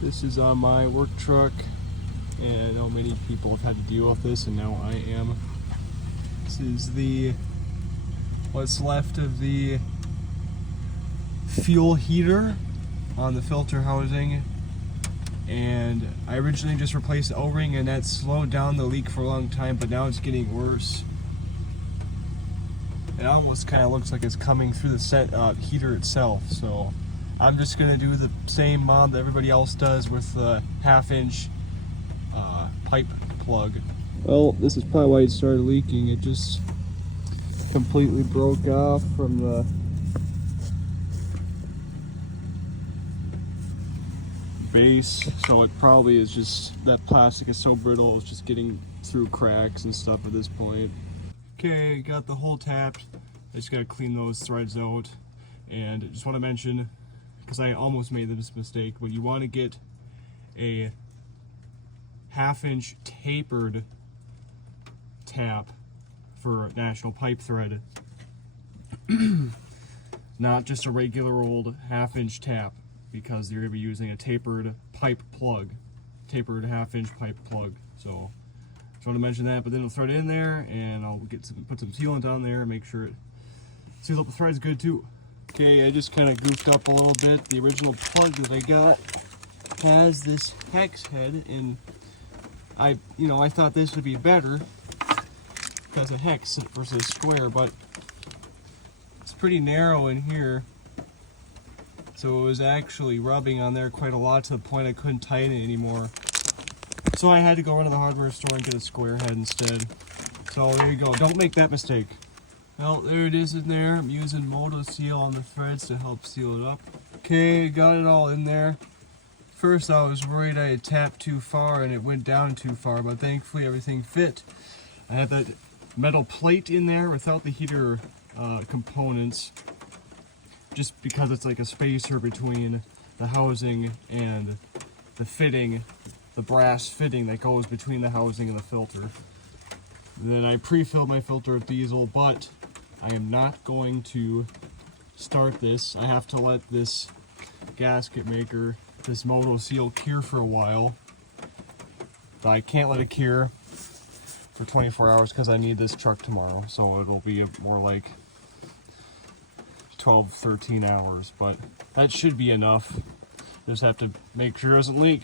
This is on my work truck, and I know many people have had to deal with this, and now I am. This is what's left of the fuel heater on the filter housing, and I originally just replaced the O-ring, and that slowed down the leak for a long time, but now it's getting worse. It almost kind of looks like it's coming through the heater itself, so I'm just going to do the same mod that everybody else does with the 1/2-inch pipe plug. Well, this is probably why it started leaking. It just completely broke off from the base, so it probably is just, that plastic is so brittle, it's just getting through cracks and stuff at this point. Okay, got the hole tapped. I just gotta clean those threads out. And I just want to mention, because I almost made this mistake, but you want to get a 1/2-inch tapered tap for national pipe thread. Not just a regular old 1/2-inch tap, because you're going to be using a tapered pipe plug. Tapered 1/2-inch pipe plug. So just want to mention that, but then I'll thread it in there, and I'll put some sealant on there and make sure it seals up the threads good too. Okay, I just kind of goofed up a little bit. The original plug that I got has this hex head, and I thought this would be better because of hex versus square, but it's pretty narrow in here, so it was actually rubbing on there quite a lot to the point I couldn't tighten it anymore. So I had to go into the hardware store and get a square head instead. So there you go. Don't make that mistake. Well, there it is in there. I'm using Moto Seal on the threads to help seal it up. Okay, got it all in there. First I was worried I had tapped too far and it went down too far, but thankfully everything fit. I had that metal plate in there without the heater components, just because it's like a spacer between the housing and the fitting, the brass fitting that goes between the housing and the filter. Then I pre-filled my filter with diesel, but I am not going to start this. I have to let this gasket maker, this Moto Seal, cure for a while. But I can't let it cure for 24 hours because I need this truck tomorrow, so it'll be more like 12-13 hours, but that should be enough. Just have to make sure it doesn't leak.